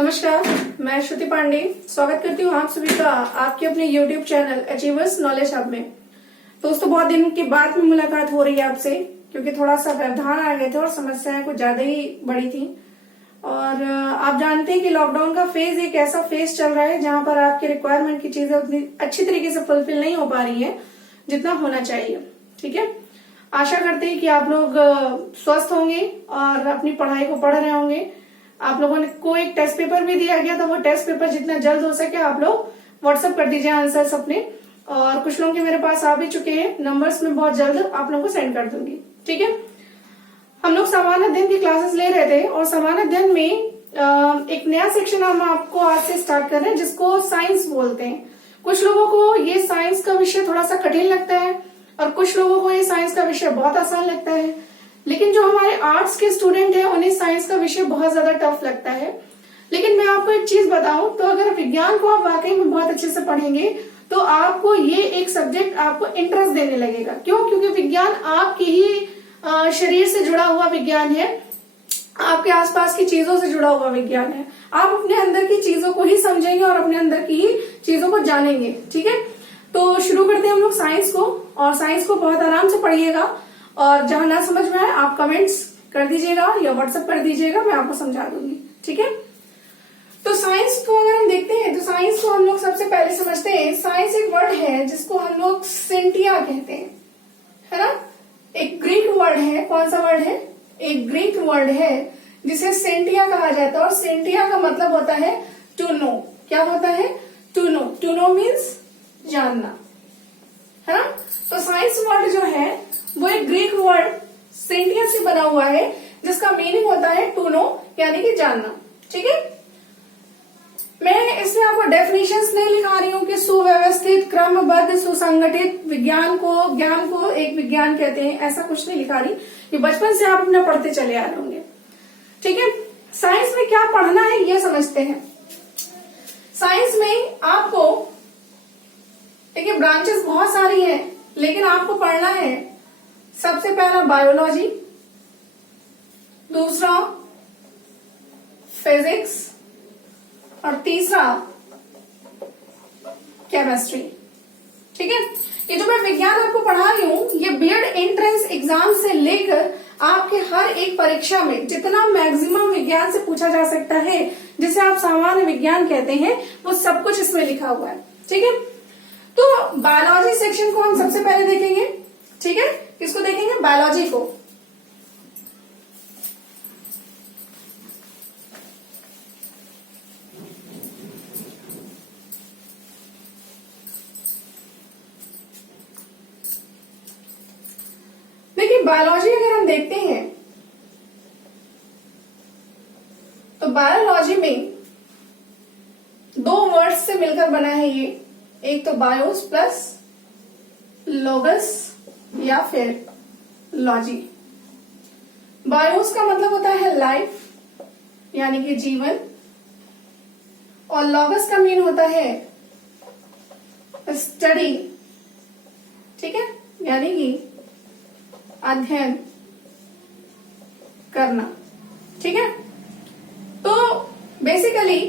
नमस्कार, मैं श्रुति पांडे स्वागत करती हूँ आप सभी का आपके अपने YouTube channel achievers knowledge hub में। दोस्तों, बहुत दिन के बाद में मुलाकात हो रही है आपसे, क्योंकि थोड़ा सा व्यवधान आ गए थे और समस्याएं कुछ ज्यादा ही बड़ी थी। और आप जानते हैं कि लॉकडाउन का फेज एक ऐसा फेज चल रहा है जहां पर आपके रिक्वायरमेंट की चीजें उतनी अच्छी तरीके से फुलफिल नहीं हो पा रही है जितना होना चाहिए। ठीक है, आशा करते हैं कि आप लोग स्वस्थ होंगे और अपनी पढ़ाई को पढ़ रहे होंगे। आप लोगों को एक टेस्ट पेपर भी दिया गया था, वो टेस्ट पेपर जितना जल्द हो सके आप लोग व्हाट्सएप कर दीजिए आंसर्स अपने। और कुछ लोग के मेरे पास आ भी चुके हैं, नंबर्स में बहुत जल्द आप लोगों को सेंड कर दूंगी। ठीक है, हम लोग सामान्य अध्ययन की क्लासेस ले रहे थे और सामान्य अध्ययन में एक नया सेक्शन हम आपको आज से स्टार्ट कर रहे हैं जिसको साइंस बोलते हैं। कुछ लोगों को ये साइंस का विषय थोड़ा सा कठिन लगता है और कुछ लोगों को ये साइंस का विषय बहुत आसान लगता है, लेकिन जो हमारे आर्ट्स के स्टूडेंट हैं उन्हें साइंस का विषय बहुत ज्यादा टफ लगता है। लेकिन मैं आपको एक चीज बताऊं तो अगर विज्ञान को आप वाकई में बहुत अच्छे से पढ़ेंगे तो आपको ये एक सब्जेक्ट आपको इंटरेस्ट देने लगेगा। क्यों? क्योंकि विज्ञान आपके ही शरीर से जुड़ा हुआ विज्ञान है, आपके आसपास की चीजों से जुड़ा हुआ विज्ञान है। आप अपने अंदर की चीजों को ही समझेंगे और अपने अंदर की ही चीजों को जानेंगे। ठीक है, तो शुरू करते हैं हम लोग साइंस को। और साइंस को बहुत आराम से पढ़िएगा और जहां ना समझ में आए आप कमेंट्स कर दीजिएगा या व्हाट्सएप कर दीजिएगा, मैं आपको समझा दूंगी। ठीक है, तो साइंस को अगर हम देखते हैं तो साइंस को हम लोग सबसे पहले समझते हैं। साइंस एक वर्ड है जिसको हम लोग सेंटिया कहते हैं, है ना। एक ग्रीक वर्ड है। कौन सा वर्ड है? एक ग्रीक वर्ड है जिसे सेंटिया कहा जाता है। और सेंटिया का मतलब होता है टू नो। क्या होता है? To know. To know means जानना, है ना। तो साइंस वर्ड जो है वो एक ग्रीक वर्ड सेंटिया से बना हुआ है जिसका मीनिंग होता है टू नो, यानी कि जानना। ठीक है, मैं इसमें आपको डेफिनेशंस नहीं लिखा रही हूँ कि सुव्यवस्थित, क्रमबद्ध, सुसंगठित ज्ञान को एक विज्ञान कहते हैं, ऐसा कुछ नहीं लिखा रही। ये बचपन से आप अपना पढ़ते चले आ रहे होंगे। ठीक है, साइंस में क्या पढ़ना है ये समझते हैं। साइंस में आपको देखिए ब्रांचेस बहुत सारी हैं, लेकिन आपको पढ़ना है सबसे पहला बायोलॉजी, दूसरा फिजिक्स और तीसरा केमिस्ट्री। ठीक है, ये जो मैं विज्ञान आपको पढ़ा रही हूं ये बीएड एंट्रेंस एग्जाम से लेकर आपके हर एक परीक्षा में जितना मैक्सिमम विज्ञान से पूछा जा सकता है, जिसे आप सामान्य विज्ञान कहते हैं, वो सब कुछ इसमें लिखा हुआ है। ठीक है, तो बायोलॉजी सेक्शन को हम सबसे पहले देखेंगे। ठीक है, किसको देखेंगे? बायोलॉजी को। देखिए बायोलॉजी अगर हम देखते हैं तो बायोलॉजी में दो वर्ड्स से मिलकर बना है ये। एक तो बायोस प्लस लोगस या फिर लॉजी। बायोस का मतलब होता है लाइफ, यानी कि जीवन, और लॉगस का मीन होता है स्टडी। ठीक है, यानी कि अध्ययन करना। ठीक है, तो बेसिकली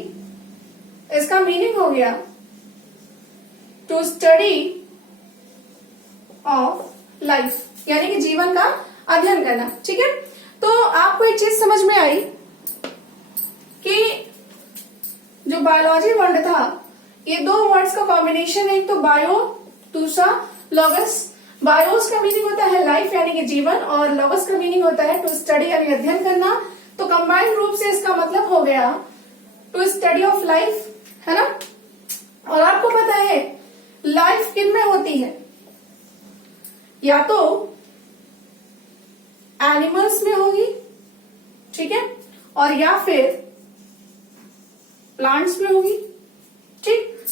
इसका मीनिंग हो गया टू स्टडी ऑफ लाइफ, यानी कि जीवन का अध्ययन करना। ठीक है, तो आपको एक चीज समझ में आई कि जो बायोलॉजी वर्ड था ये दो वर्ड्स का कॉम्बिनेशन है, एक तो बायो, दूसरा लॉगस। बायोस का मीनिंग होता है लाइफ यानी कि जीवन, और लॉगस का मीनिंग होता है टू स्टडी यानी अध्ययन करना। तो कंबाइंड रूप से इसका मतलब हो गया टू स्टडी ऑफ लाइफ, है ना। और आपको पता है लाइफ किन में होती है? या तो एनिमल्स में होगी, ठीक है, और या फिर प्लांट्स में होगी। ठीक,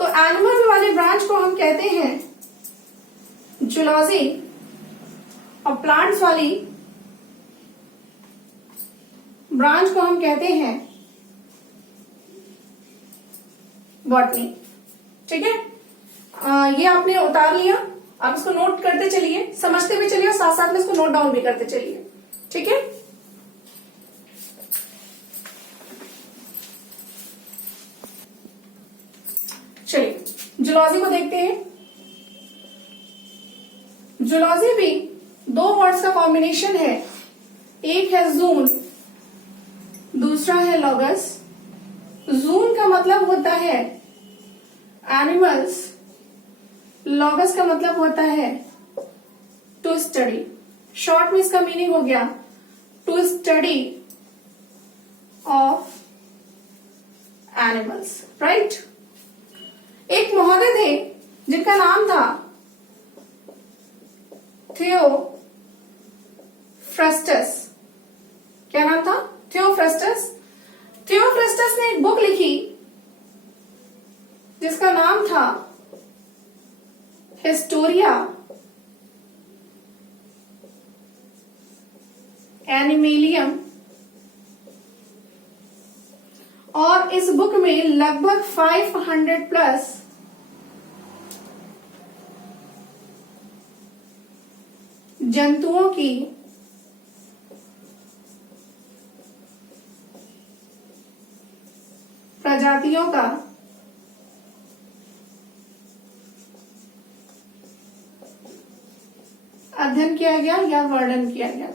तो एनिमल वाले ब्रांच को हम कहते हैं जूलॉजी और प्लांट्स वाली ब्रांच को हम कहते हैं बॉटनी। ठीक है, ये आपने उतार लिया, आप इसको नोट करते चलिए, समझते भी चलिए और साथ साथ में इसको नोट डाउन भी करते चलिए। ठीक है, जूलॉजी को देखते हैं। जूलॉजी भी दो वर्ड्स का कॉम्बिनेशन है, एक है जून, दूसरा है लॉगस। जून का मतलब होता है एनिमल्स, लॉगस का मतलब होता है टू स्टडी। शॉर्ट में इसका मीनिंग हो गया to study of animals, right. एक महोदय थे जिनका नाम था थियोफ्रस्टस। क्या नाम था? थियोफ्रस्टस। थियोफ्रस्टस ने एक बुक लिखी जिसका नाम था हिस्टोरिया एनिमेलियम, और इस बुक में लगभग 500 प्लस जंतुओं की प्रजातियों का अध्ययन किया गया या वर्णन किया गया।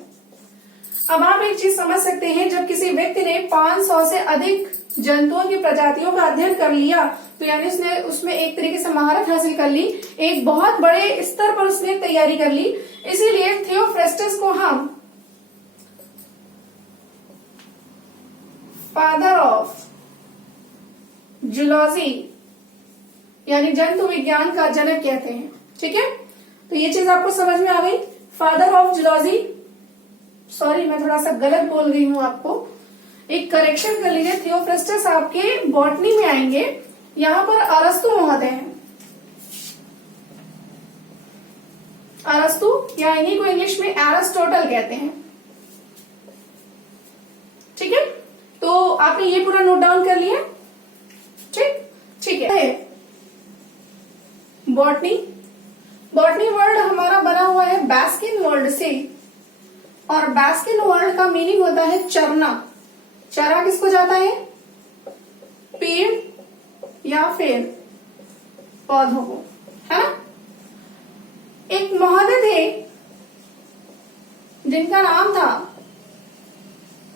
अब आप एक चीज समझ सकते हैं, जब किसी व्यक्ति ने 500 से अधिक जंतुओं की प्रजातियों का अध्ययन कर लिया तो यानी उसने उसमें एक तरीके से महारत हासिल कर ली, एक बहुत बड़े स्तर पर उसने तैयारी कर ली। इसीलिए थियोफ्रस्टस को हम फादर ऑफ जूलॉजी यानी जंतु विज्ञान का जनक कहते हैं। ठीक है, तो ये चीज आपको समझ में आ गई। फादर ऑफ जूलॉजी, सॉरी मैं थोड़ा सा गलत बोल गई हूं, आपको एक करेक्शन कर लीजिए। थियोफ्रस्टस आपके बॉटनी में आएंगे, यहां पर अरस्तु महोदय हैं। अरस्तु या इन्हीं को इंग्लिश में एरिस्टोटल कहते हैं। ठीक है, तो आपने ये पूरा नोट डाउन कर लिया। ठीक है। बॉटनी, बॉटनी वर्ड हमारा बना हुआ है बास्किन वर्ड से, और बास्किन वर्ड का मीनिंग होता है चरना। चरा किसको जाता है? पेड़ या फिर पौधों को, है ना। एक महोदय थे जिनका नाम था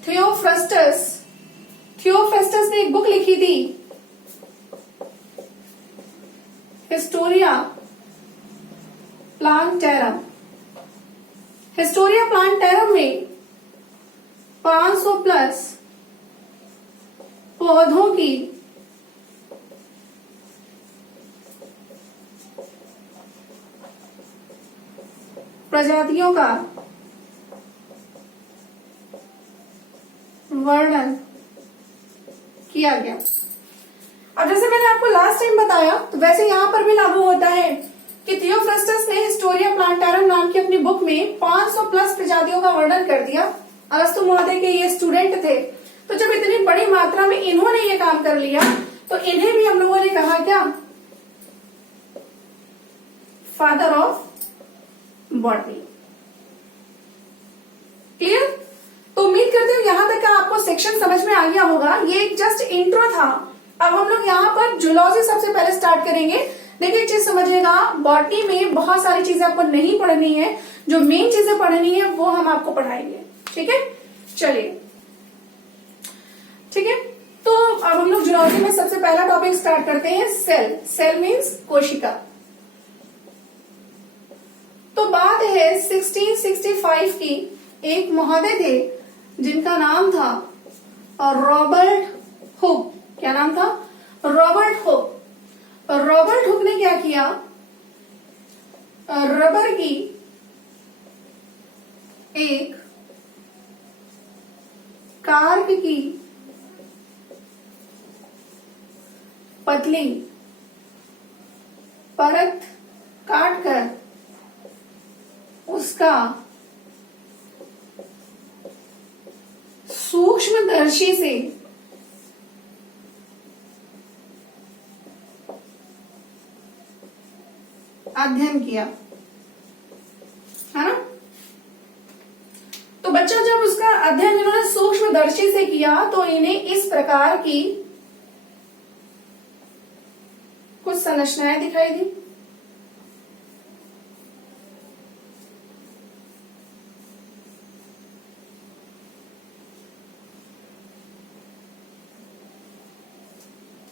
थियोफ्रस्टस। थियोफ्रस्टस ने एक बुक लिखी थी हिस्टोरिया प्लांटेरम। हिस्टोरिया प्लांटेरम में 500 प्लस पौधों की प्रजातियों का वर्णन किया गया। अब जैसे मैंने आपको लास्ट टाइम बताया, तो वैसे यहां पर भी लागू होता है कि थियोफ्रस्टस ने हिस्टोरिया प्लांटारम नाम की अपनी बुक में 500 प्लस प्रजातियों का वर्णन कर दिया। अरस्तु महोदय के ये स्टूडेंट थे, तो जब इतनी बड़ी मात्रा में इन्होंने ये काम कर लिया तो इन्हें भी हम लोगों ने कहा क्या? Father of botany. क्लियर? तो उम्मीद करते हैं यहां तक का आपको सेक्शन समझ में आ गया होगा। ये एक जस्ट इंट्रो था। अब हम लोग यहाँ पर जूलॉजी सबसे पहले स्टार्ट करेंगे। देखिए, चीज समझिएगा, बॉटनी में बहुत सारी चीजें आपको नहीं पढ़नी है, जो मेन चीजें पढ़नी है वो हम आपको पढ़ाएंगे। ठीक है, चलिए। ठीक है, तो अब हम लोग जूलॉजी में सबसे पहला टॉपिक स्टार्ट करते हैं, सेल। सेल मीन्स कोशिका। तो बात है 1665 की। एक महोदय थे जिनका नाम था रॉबर्ट हुक। क्या नाम था? Robert Hooke. रॉबर्ट हुक ने क्या किया? रबर की एक कार्क की पतली परत काटकर उसका सूक्ष्मदर्शी से अध्ययन किया, है ना। तो बच्चा जब उसका अध्ययन इन्होंने सूक्ष्मदर्शी से किया तो इन्हें इस प्रकार की कुछ संरचनाएं दिखाई दी।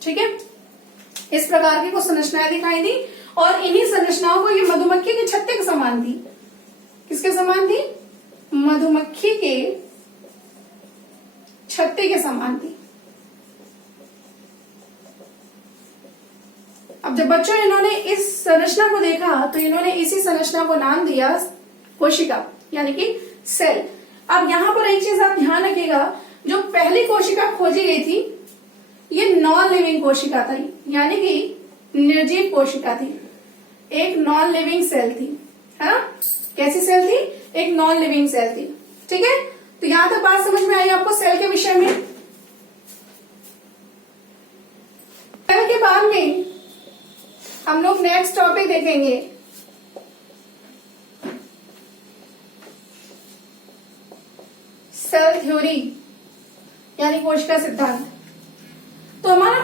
ठीक है, इस प्रकार की कुछ संरचनाएं दिखाई दी और इन्हीं संरचनाओं को ये मधुमक्खी के छत्ते के समान थी। किसके समान थी? मधुमक्खी के छत्ते के समान थी। अब जब बच्चों इन्होंने इस संरचना को देखा तो इन्होंने इसी संरचना को नाम दिया कोशिका, यानी कि सेल। अब यहां पर एक चीज आप ध्यान रखिएगा, जो पहली कोशिका खोजी गई थी ये नॉन लिविंग कोशिका थी, यानी कि निर्जीव कोशिका थी, एक नॉन लिविंग सेल थी, है ना। कैसी सेल थी? एक नॉन लिविंग सेल थी। ठीक है, तो यहां तक बात समझ में आई आपको सेल के विषय में। सेल के बाद में हम लोग नेक्स्ट टॉपिक देखेंगे सेल थ्योरी, यानी कोशिका सिद्धांत। तो हमारा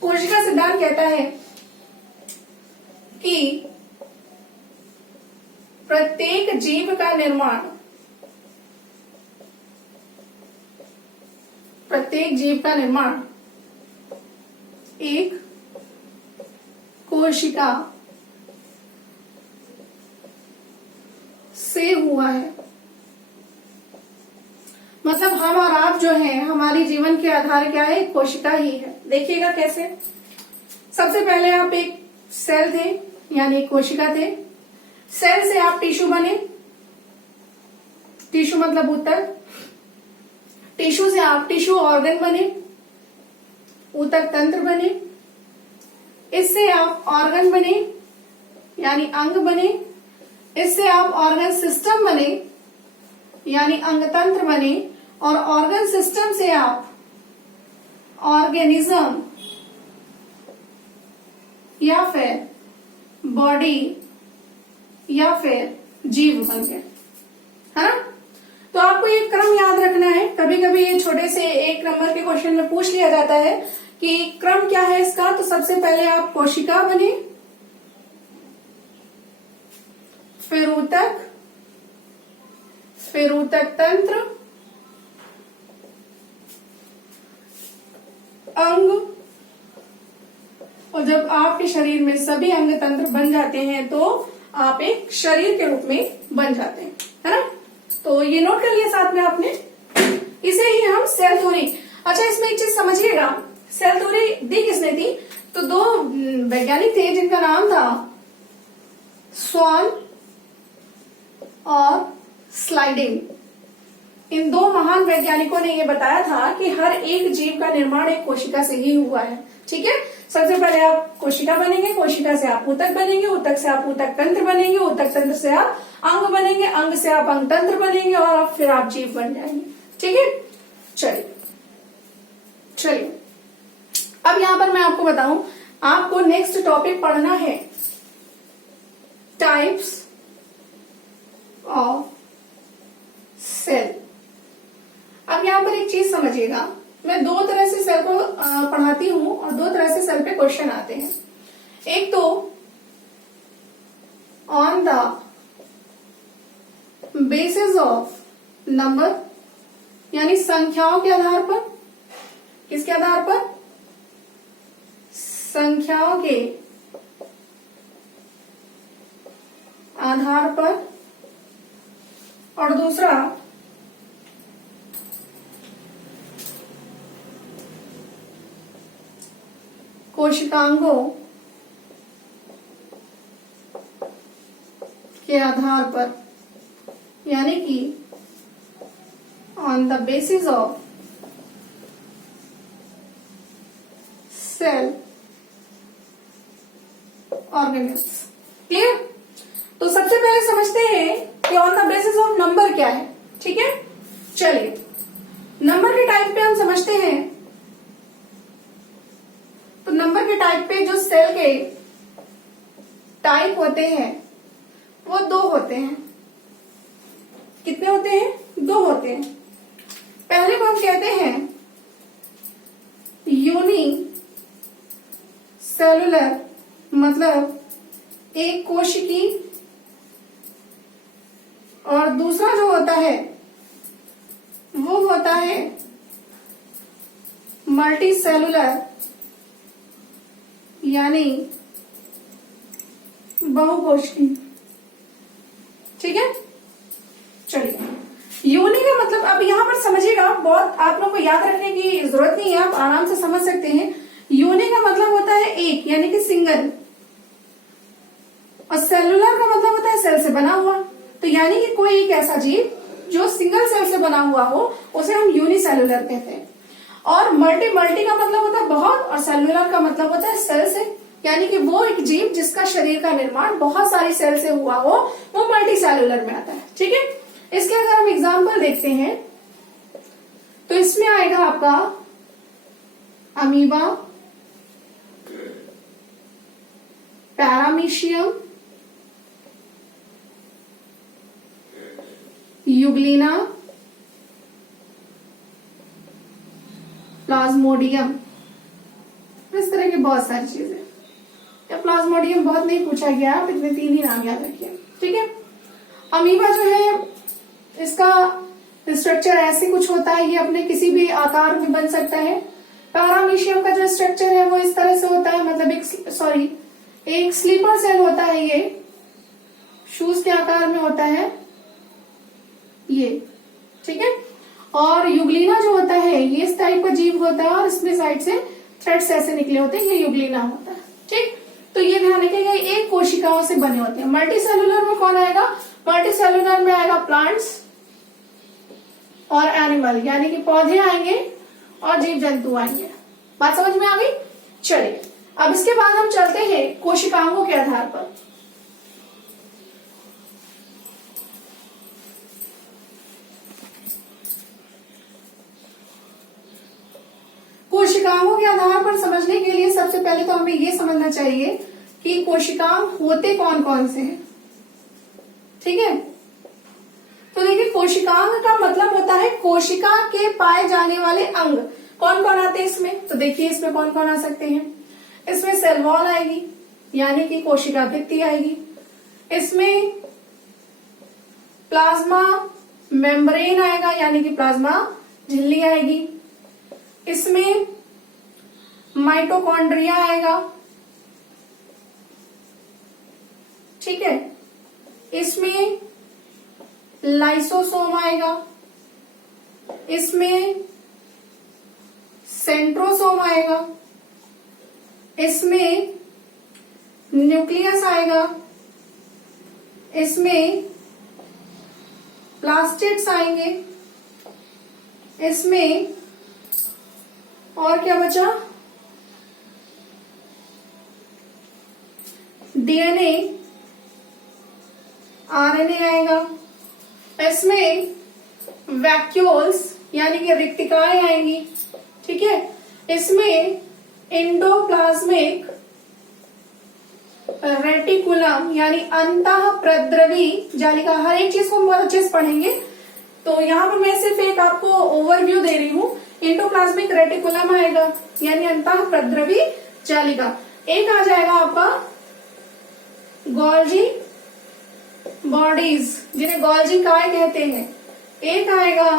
कोशिका सिद्धांत कहता है कि प्रत्येक जीव का निर्माण एक कोशिका से हुआ है। मतलब हम और आप जो हैं, हमारी जीवन के आधार क्या है? कोशिका ही है। देखिएगा कैसे। सबसे पहले आप एक सेल थे, यानी एक कोशिका थे। सेल से आप टिश्यू बने, टिश्यू मतलब ऊतक। टिश्यू से आप टिश्यू ऑर्गन बने, ऊतक तंत्र बने। इससे आप ऑर्गन बने, यानी अंग बने। इससे आप ऑर्गन सिस्टम बने, यानी अंग तंत्र बने। और ऑर्गन सिस्टम से आप ऑर्गेनिज्म या फिर बॉडी या फिर जीव बन गए, है ना। तो आपको ये क्रम याद रखना है। कभी कभी ये छोटे से 1 नंबर के क्वेश्चन में पूछ लिया जाता है कि क्रम क्या है इसका। तो सबसे पहले आप कोशिका बने, फिर ऊतक, फिर ऊतक तंत्र, अंग। और जब आपके शरीर में सभी अंग तंत्र बन जाते हैं तो आप एक शरीर के रूप में बन जाते हैं, है ना। तो ये नोट कर लिया साथ में आपने। इसे ही हम सेल थ्योरी। अच्छा, इसमें एक चीज समझिएगा, सेल थ्योरी दी किसने थी? तो 2 वैज्ञानिक थे जिनका नाम था स्वान और स्लाइडिंग। इन 2 महान वैज्ञानिकों ने यह बताया था कि हर एक जीव का निर्माण एक कोशिका से ही हुआ है। ठीक है, सबसे पहले आप कोशिका बनेंगे, कोशिका से आप ऊतक बनेंगे, ऊतक से आप ऊतक तंत्र बनेंगे, ऊतक तंत्र से आप अंग बनेंगे, अंग से आप अंग तंत्र बनेंगे और फिर आप जीव बन जाएंगे। ठीक है, चलिए अब यहां पर मैं आपको बताऊं, आपको नेक्स्ट टॉपिक पढ़ना है टाइप्स ऑफ सेल। अब यहां पर एक चीज समझिएगा, मैं 2 तरह से सेल को पढ़ाती हूं और 2 तरह से सेल पे क्वेश्चन आते हैं। एक तो on the basis of number, यानी संख्याओं के आधार पर। किसके आधार पर? संख्याओं के आधार पर। और दूसरा कोशिकांगों के आधार पर, यानी कि on the basis of cell organelles. Clear? तो सबसे पहले समझते हैं कि on the basis of number क्या है। ठीक है, चलिए नंबर के टाइप पे हम समझते हैं। तो नंबर के टाइप पे जो सेल के टाइप होते हैं वो 2 होते हैं। कितने होते हैं? 2 होते हैं। पहले को हम कहते हैं यूनी सेलुलर मतलब एक कोशिकी, और दूसरा जो होता है वो होता है मल्टी सेलुलर यानी बहुकोशिकी। ठीक है, चलिए योनि का मतलब अब यहाँ पर समझिएगा, बहुत आप लोग को याद रखने की जरूरत नहीं है, आप आराम से समझ सकते हैं। योनि का मतलब होता है एक, यानी कि सिंगल, और सेलुलर का मतलब होता है सेल से बना हुआ। तो यानी कि कोई एक ऐसा जीव जो सिंगल सेल से बना हुआ हो उसे हम यूनिसेलुलर कहते हैं। और मल्टी का मतलब होता है बहुत, और सेलुलर का मतलब होता है सेल से, यानी कि वो एक जीव जिसका शरीर का निर्माण बहुत सारी सेल से हुआ हो वो मल्टी सेलुलर में आता है। ठीक है, इसके अगर हम एग्जाम्पल देखते हैं तो इसमें आएगा आपका अमीबा, पैरामीशियम, यूग्लिना, प्लाज्मोडियम, इस तरह की बहुत सारी चीजें। या प्लाज्मोडियम बहुत नहीं पूछा गया, आप इतने 3 ही नाम याद रखिए। ठीक है, अमीबा जो है इसका स्ट्रक्चर ऐसे कुछ होता है, ये अपने किसी भी आकार में बन सकता है। पैरामीशियम का जो स्ट्रक्चर है वो इस तरह से होता है, मतलब एक स्लीपर सेल होता है, ये शूज के आकार में होता है ये। ठीक है, और युग्लिना जो होता है ये इस टाइप का जीव होता है, और इसमें साइड से थ्रेड्स ऐसे निकले होते हैं, ये युग्लिना होता है। ठीक, तो ये ध्यान रखिएगा, एक कोशिकाओं से बने होते हैं। मल्टी सेलुलर में कौन आएगा? मल्टी सेलुलर में आएगा प्लांट्स और एनिमल, यानी कि पौधे आएंगे और जीव जंतु आएंगे। बात समझ में आ गई? चलिए अब इसके बाद हम चलते हैं कोशिकाओं के आधार पर। कोशिकाओं के आधार पर समझने के लिए सबसे पहले तो हमें ये समझना चाहिए कि कोशिकांग होते कौन कौन से हैं। ठीक है, तो देखिए कोशिकांग का मतलब होता है कोशिका के पाए जाने वाले अंग। कौन कौन आते हैं इसमें? तो देखिए इसमें कौन कौन आ सकते हैं। इसमें सेल वॉल आएगी, यानी कि कोशिका भित्ति आएगी। इसमें प्लाज्मा मेम्ब्रेन आएगा, यानी कि प्लाज्मा झिल्ली आएगी। इसमें माइटोकॉन्ड्रिया आएगा। ठीक है, इसमें लाइसोसोम आएगा। इसमें सेंट्रोसोम आएगा। इसमें न्यूक्लियस आएगा। इसमें प्लास्टिड्स आएंगे। इसमें और क्या बचा? डीएनए, आरएनए आएगा। इसमें वैक्यूल्स यानी कि रिक्तिकाएं आएंगी। ठीक है, इसमें एंडोप्लाज्मिक रेटिकुलम यानी अंतः प्रद्रवी जालिका, हर एक चीज को हम बहुत अच्छे से पढ़ेंगे। तो यहाँ पर मैं सिर्फ एक आपको ओवरव्यू दे रही हूँ। एंडोप्लाज्मिक रेटिकुलम आएगा यानी अंतः प्रद्रवी जालिका। एक आ जाएगा आपका गोल्जी बॉडीज, जिन्हें गोल्जी काय कहते हैं। एक आएगा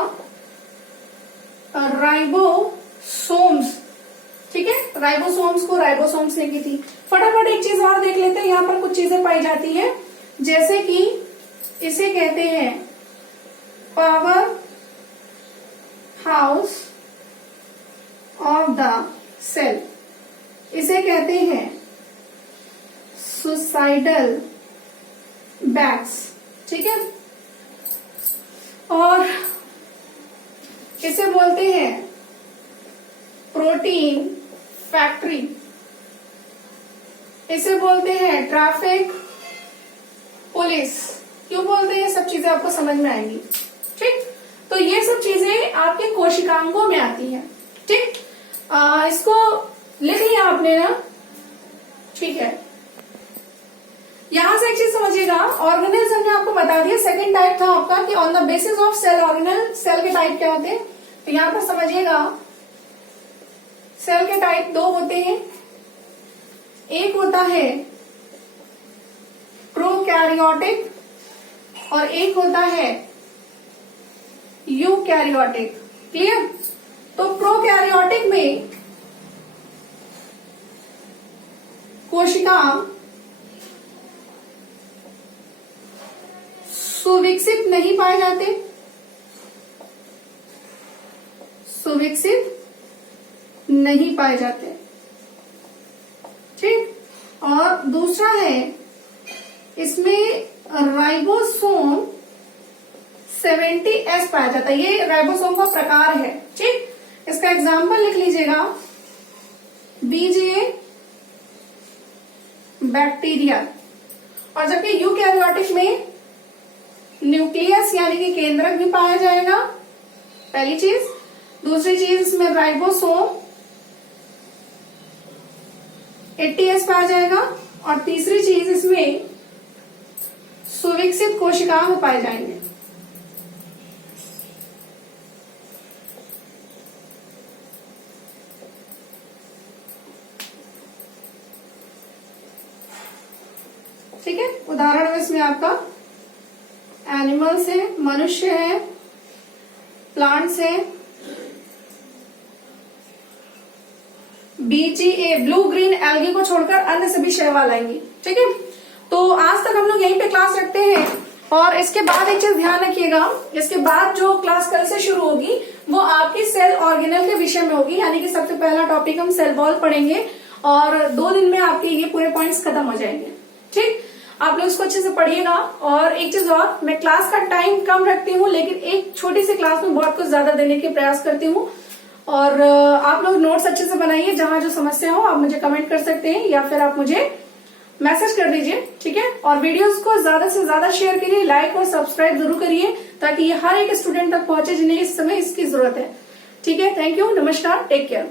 राइबोसोम्स। ठीक है, राइबोसोम्स को राइबोसोम्स ने की थी। फटाफट एक चीज और देख लेते हैं, यहाँ पर कुछ चीजें पाई जाती है, जैसे कि इसे कहते हैं powerhouse of the cell, इसे कहते हैं सुसाइडल बैग्स। ठीक है, और इसे बोलते हैं प्रोटीन फैक्ट्री। इसे बोलते हैं ट्रैफिक पुलिस। क्यों बोलते हैं? सब चीजें आपको समझ में आएंगी। ठीक, तो ये सब चीजें आपके कोशिकांगों में आती हैं। ठीक, इसको लिख लिया आपने ना? ठीक है, यहां से एक चीज समझिएगा, ऑर्गेनेल्स हमने आपको बता दिया। सेकंड टाइप था आपका कि on the basis of cell organelle, cell के टाइप क्या होते हैं। तो यहां पर समझिएगा सेल के टाइप 2 होते हैं, एक होता है प्रोकैरियोटिक और एक होता है यूकैरियोटिक। क्लियर? तो प्रोकैरियोटिक में कोशिका सुविकसित नहीं पाए जाते, सुविकसित नहीं पाए जाते। ठीक? और दूसरा है इसमें राइबोसोम 70S पाया जाता है। ये राइबोसोम का प्रकार है। ठीक? इसका एग्जाम्पल लिख लीजिएगा, बीजीए बैक्टीरिया। और जबकि यूकैरियोटिक में न्यूक्लियस यानी कि केंद्रक भी पाया जाएगा, पहली चीज। दूसरी चीज इसमें राइबोसोम 80S पाया जाएगा। और तीसरी चीज इसमें सुविकसित कोशिकाएं पाए जाएंगे। ठीक है? उदाहरण में इसमें आपका एनिमल्स है, मनुष्य है, प्लांट्स है, बीजीए ब्लू ग्रीन एल्गी को छोड़कर अन्य सभी शैवाल आएंगी। ठीक है? तो आज तक हम लोग यहीं पे क्लास रखते हैं। और इसके बाद एक चीज ध्यान रखिएगा, इसके बाद जो क्लास कल से शुरू होगी वो आपकी सेल ऑर्गेनल के विषय में होगी। यानी कि सबसे पहला टॉपिक हम सेल वॉल पढ़ेंगे और 2 दिन में आपके ये पूरे पॉइंट्स खत्म हो जाएंगे। ठीक? आप लोग इसको अच्छे से पढ़िएगा। और एक चीज और, मैं क्लास का टाइम कम रखती हूँ लेकिन एक छोटी सी क्लास में बहुत कुछ ज्यादा देने के प्रयास करती हूँ। और आप लोग नोट्स अच्छे से बनाइए। जहां जो समस्या हो आप मुझे कमेंट कर सकते हैं या फिर आप मुझे मैसेज कर दीजिए। ठीक है? और वीडियोस को ज्यादा से ज्यादा शेयर करिए, लाइक और सब्सक्राइब जरूर करिए ताकि ये हर एक स्टूडेंट तक पहुंचे जिन्हें इस समय इसकी जरूरत है। ठीक है? थैंक यू, नमस्कार, टेक केयर।